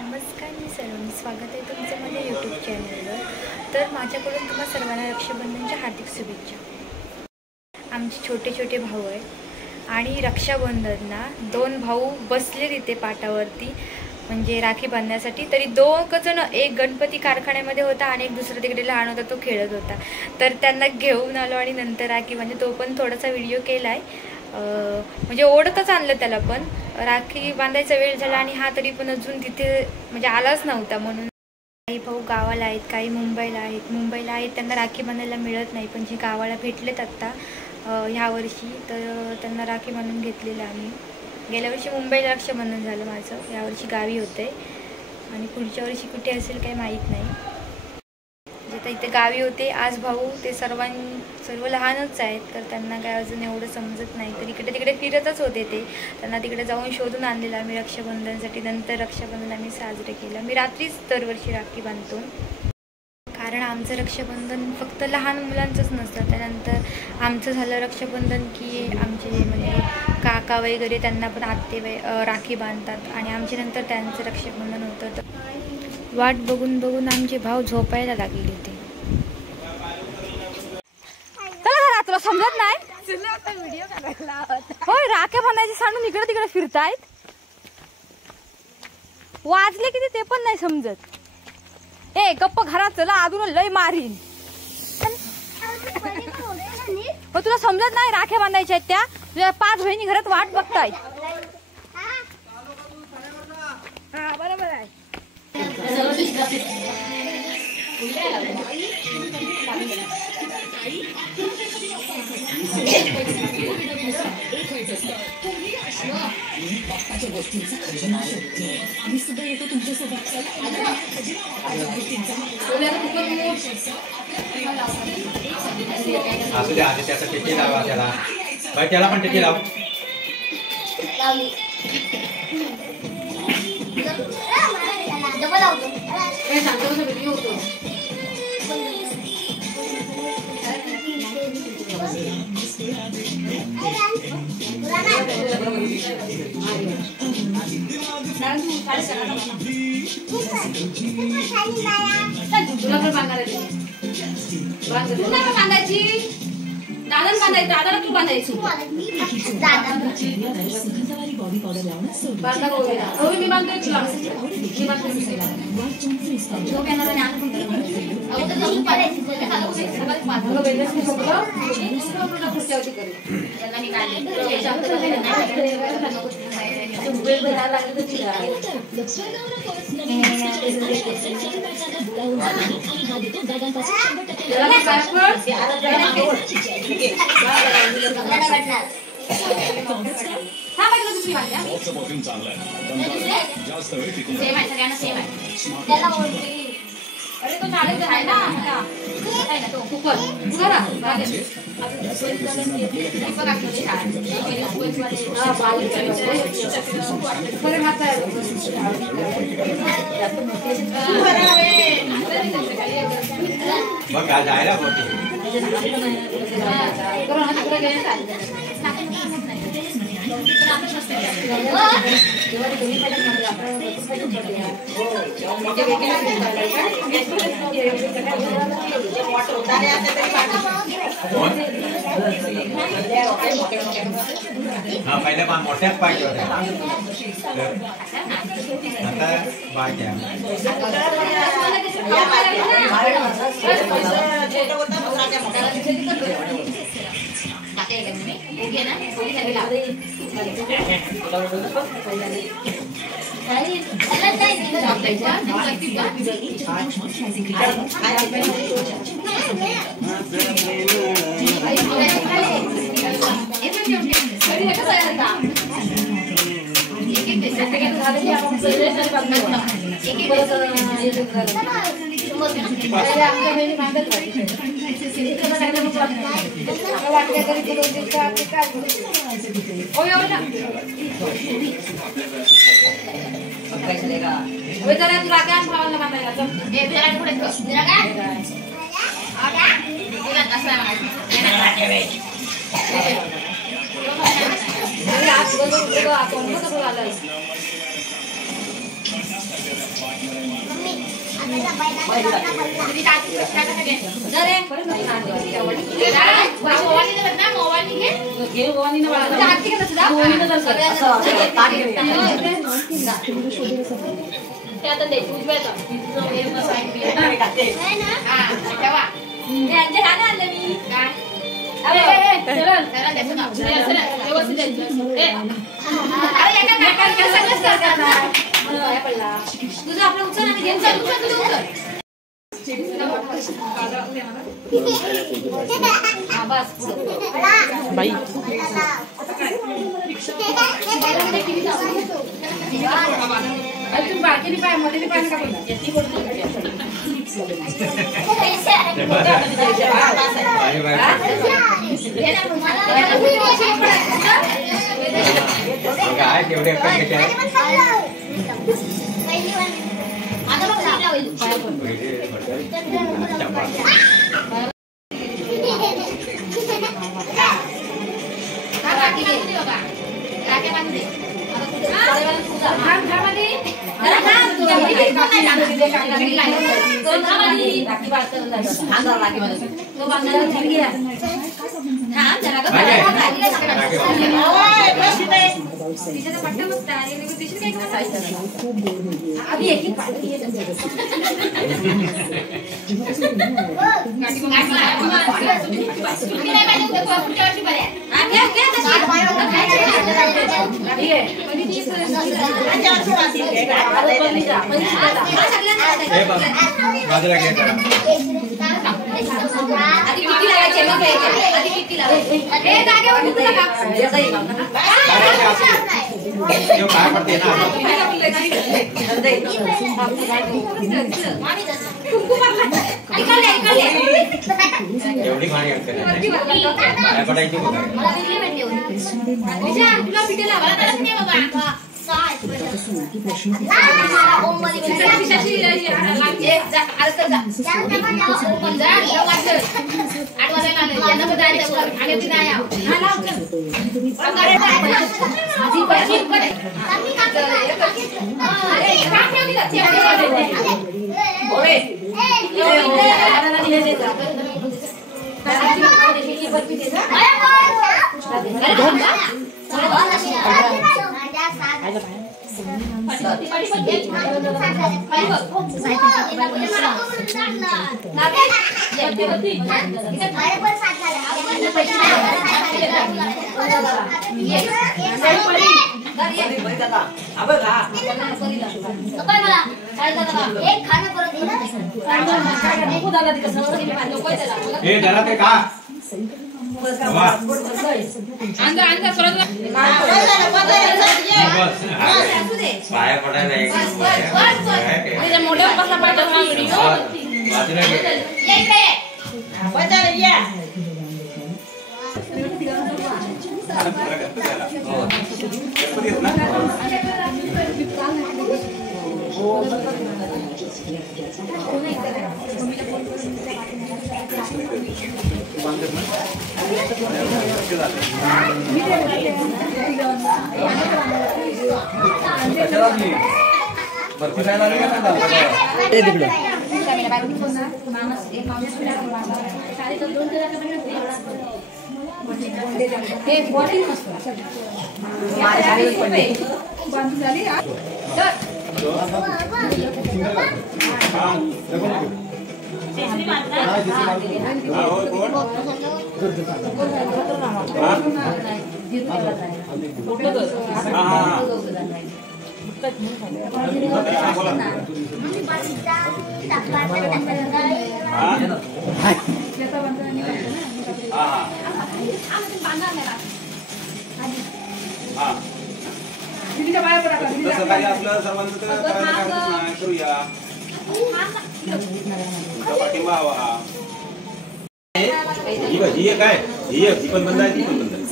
नमस्कार, मी सर्वांनी स्वागत आहे तुमचं माझ्या यूट्यूब चॅनलवर. तर माझ्याकडून तुम्हा सर्वांना रक्षाबंधनच्या हार्दिक शुभेच्छा. आमचे छोटे छोटे भाऊ आहे आणि रक्षाबंधनला 2 भाऊ बसले तिथे पाटावरती म्हणजे राखी बांधण्यासाठी. तरी 2 जण, एक गणपती कारखान्यामध्ये होता आणि एक दुसरा तिकडे लहान होता, तो खेळत होता. तर त्यांना घेऊन आलो आणि नंतर राखी म्हणजे तो पण थोडासा व्हिडिओ केला आहे. म्हणजे ओढतच आणलं त्याला, पण राखी बांधायचा वेळ झाला आणि हा तरी पण अजून तिथे म्हणजे आलाच नव्हता. म्हणून काही भाऊ गावाला आहेत, काही मुंबईला आहेत. त्यांना राखी बांधायला मिळत नाही, पण जे गावाला भेटलेत आत्ता ह्या वर्षी, तर त्यांना राखी बांधून घेतलेलं आम्ही. गेल्या वर्षी मुंबईला रक्षाबंधन झालं माझं, यावर्षी गावी होते आणि पुढच्या वर्षी कुठे असेल काही माहीत नाही. आता इथे गावी होते आज भाऊ, ते सर्व लहानच आहेत, तर त्यांना काय अजून एवढं समजत नाही. तर इकडे तिकडे फिरतच होते ते. त्यांना तिकडे जाऊन शोधून आणलेलं आम्ही रक्षाबंधनसाठी. नंतर रक्षाबंधन आम्ही साजरे केलं. मी रात्रीच दरवर्षी राखी बांधतो, कारण आमचं रक्षाबंधन फक्त लहान मुलांचंच नसतं. त्यानंतर आमचं झालं रक्षाबंधन की आमचे म्हणजे काका वगैरे त्यांना पण आत्ते राखी बांधतात आणि आमच्या नंतर त्यांचं रक्षाबंधन होतं. तर वाट बघून बघून आमचे भाऊ झोपायला लागले होते. तुला समजत नाही होय, राख्या बांधायचे सांडून इकडे तिकडे फिरतायत. वाजले किती ते पण नाही समजत. ए गप्प घरात चला, अजून लय मारीन. तुला समजत नाही, राख्या बांधायच्या आहेत त्या. तुझ्या 5 बहिणी घरात वाट बघतायत. हा बरोबर आहे. असू द्या, आधी त्याचा टिकी लावा त्याला. बाई त्याला पण टिकी लाव. दादाला तू बांधायची. मी बांधतो. अरे तो शाळेत आहे ना, तो कुकर मग काय जायला होती. हा पहिले मोठ्याच पाहिजे होत्या, आता बायक्या तुझं आपलं उचल आणि घेऊन चल बाई बाकी पाय मध्ये पाय का काय तेवढे बाजूला काय पडते ना एवढी भारी काय पडायची पाया पडायला मोठ्या सहकारी असलं सर्वांचं करूया पाठिंबा हवा हा ही काय ही पण बंद आहे ती पण बंद आहे